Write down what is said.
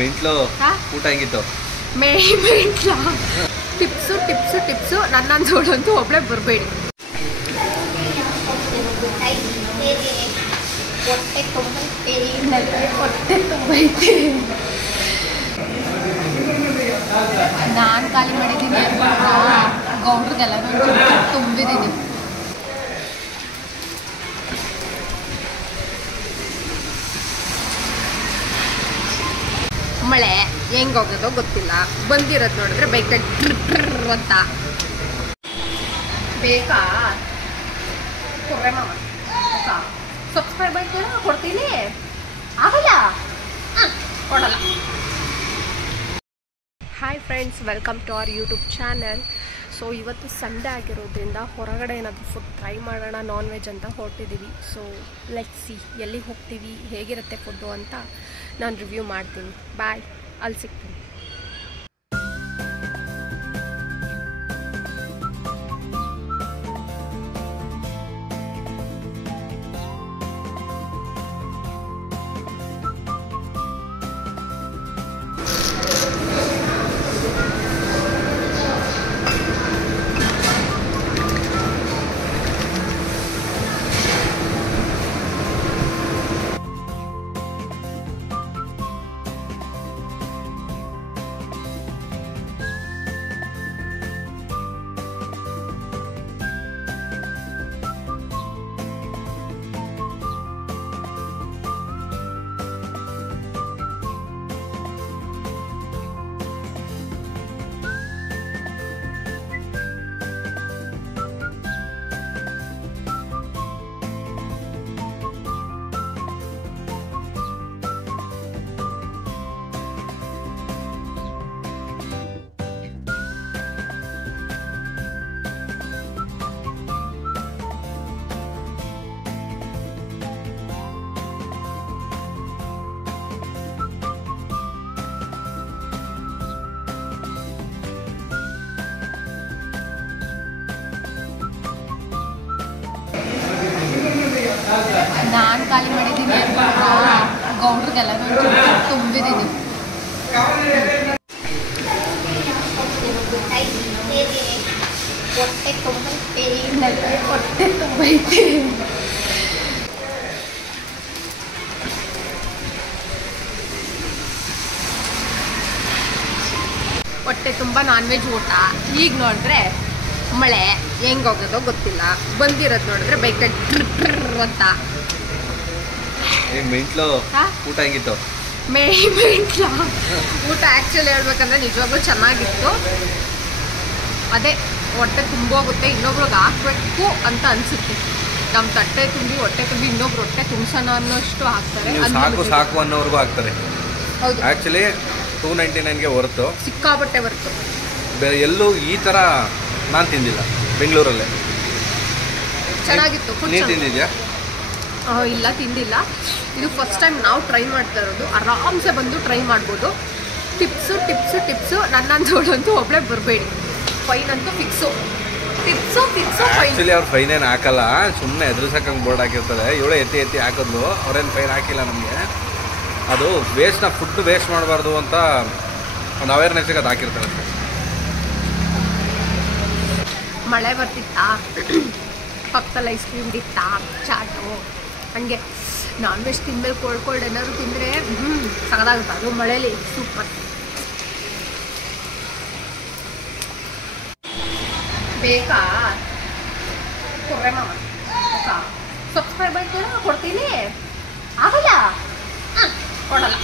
Mental ಊಟ ಹೆಂಗಿತ್ತು? ಮೆಂಟ್ಲ tips tips tips ನನ್ನ ಜೋಡಂತೂ ಒಬ್ಳೆ ಬರಬೇಡಿ. ಹೊಟ್ಟೆ ತುಂಬೈತೆ. ನಾನು ಖಾಲಿ ಮಾಡಿದ್ದೀನಿ ಗೌಡ್ರಿಗೆಲ್ಲ ತುಂಬಿದ್ದೀನಿ. ಮಳೆ ಹೆಂಗೋಗೋದೋ ಗೊತ್ತಿಲ್ಲ. ಬಂದಿರೋದು ನೋಡಿದ್ರೆ ಬೈಕ್ ಅಂತ ಬೇಕಾ ಕೊಡ್ರೆ ಮಾಮ ಸಬ್ಸ್ಕ್ರೈಬ್ ಆಯ್ತು ಕೊಡ್ತೀನಿ. ಆಗಲ್ಲ ಕೊಡಲ್ಲ. Hi friends, welcome to our YouTube channel. So ಇವತ್ತು ಸಂಡೇ ಆಗಿರೋದ್ರಿಂದ ಹೊರಗಡೆ ಏನಾದರೂ ಫುಡ್ ಟ್ರೈ ಮಾಡೋಣ, ನಾನ್ ವೆಜ್ ಅಂತ ಹೊರಟಿದ್ದೀವಿ. ಸೊ ಲೆಟ್ಸ್ ಸಿ ಎಲ್ಲಿಗೆ ಹೋಗ್ತೀವಿ, ಹೇಗಿರುತ್ತೆ ಫುಡ್ಡು ಅಂತ ನಾನು ರಿವ್ಯೂ ಮಾಡ್ತೀನಿ. ಬಾಯ್, ಅಲ್ಲಿ ಸಿಗ್ತೀನಿ. ನಾನು ಖಾಲಿ ಮಾಡಿದ್ದೀನಿ ಗೌಡ್ರಿಗೆಲ್ಲ ತುಂಬಿದ್ದೀನಿ. ಹೊಟ್ಟೆ ತುಂಬೈತೆ. ಹೊಟ್ಟೆ ತುಂಬ ನಾನ್ ವೆಜ್ ಊಟ. ಈಗ ನೋಡಿದ್ರೆ ಮಳೆ ಹೆಂಗೋಗೋದೋ ಗೊತ್ತಿಲ್ಲ. ಬಂದಿರೋದು ನೋಡಿದ್ರೆ ಬೈಕ್ ಅಂತ ಮೆಂಟ್ಲು ಊಟ ಹೆಂಗಿತ್ತು? ಮೆಂಟ್ಲ ಊಟ ಆ್ಯಕ್ಚುಲಿ ಹೇಳ್ಬೇಕಂದ್ರೆ ನಿಜವಾಗ್ಲೂ ಚೆನ್ನಾಗಿತ್ತು. ಅದೇ ಹೊಟ್ಟೆ ತುಂಬೋಗುತ್ತೆ, ಇನ್ನೊಬ್ರಿಗೆ ಹಾಕ್ಬೇಕು ಅಂತ ಅನಿಸುತ್ತೆ. ನಮ್ಮ ತಟ್ಟೆ ತುಂಬಿ ಹೊಟ್ಟೆ ತುಂಬಿ ಇನ್ನೊಬ್ರು ಹೊಟ್ಟೆ ತುಂಬಿಸೋಣ ಅನ್ನೋಷ್ಟು ಹಾಕ್ತಾರೆ. ಸಾಕು ಅನ್ನೋರ್ಗೂ ಹಾಕ್ತಾರೆ. ಹೌದು, ಆ್ಯಕ್ಚುಲಿ 299ಗೆ ಹೊರತು ಸಿಕ್ಕಾಬಟ್ಟೆ ಹೊರತು ಎಲ್ಲೂ ಈ ಥರ ನಾನು ತಿಂದಿಲ್ಲ. ಬೆಂಗಳೂರಲ್ಲೇ ಚೆನ್ನಾಗಿತ್ತು. ನೀನು ತಿಂದಿದ್ಯಾ? ಇಲ್ಲ, ತಿಂದಿಲ್ಲ. ಇದು ಫಸ್ಟ್ ಟೈಮ್ ನಾವು ಟ್ರೈ ಮಾಡ್ತಾ ಇರೋದು. ಆರಾಮ್ಸೆ ಬಂದು ಟ್ರೈ ಮಾಡ್ಬೋದು. ಟಿಪ್ಸು ಟಿಪ್ಸು ಟಿಪ್ಸು ನನ್ನ ಜೋಡಂತೂ ಒಬ್ಳೆ ಬರಬೇಡಿ. ಫೈನ್ ಅಂತೂ ಫಿಕ್ಸು. Tips fix. ಆ್ಯಕ್ಚುಲಿ ಅವ್ರು ಫೈನ್ ಏನು ಹಾಕಲ್ಲ, ಸುಮ್ಮನೆ ಎದುರಿಸಕ್ಕಂಗೆ ಬೋರ್ಡ್ ಹಾಕಿರ್ತಾರೆ. ಇವಳು ಎತ್ತಿ ಹಾಕಿದ್ಲು. ಅವ್ರೇನು ಫೈನ್ ಹಾಕಿಲ್ಲ ನಮಗೆ. ಅದು ಫುಡ್ ವೇಸ್ಟ್ ಮಾಡಬಾರ್ದು ಅಂತ ಒಂದು ಅವೇರ್ನೆಸ್ಸಿಗೆ ಅದು ಹಾಕಿರ್ತಾರೆ. ಮಳೆ ಬರ್ತಿತ್ತಾ, ಪಕ್ಕದಲ್ಲಿ ಐಸ್ ಕ್ರೀಮ್ ಇತ್ತಾ, ಚಾಟು, ಹಂಗೆ ನಾನ್ ವೆಜ್ ತಿನ್ಬೇಕು. ಕೋಲ್ಡ್ ಏನಾದ್ರು ತಿಂದರೆ ಸಗದಾಗುತ್ತೆ. ಅದು ಮಳೇಲಿ ಸೂಪರ್. ಬೇಕಾ ಕೊಡ್ರೆ ಮಾಮ ಸಬ್ಸ್ಕ್ರೈಬ್ ಆಯ್ತು ಕೊಡ್ತೀನಿ. ಆಗಲ್ಲ ಕೊಡಲ್ಲ.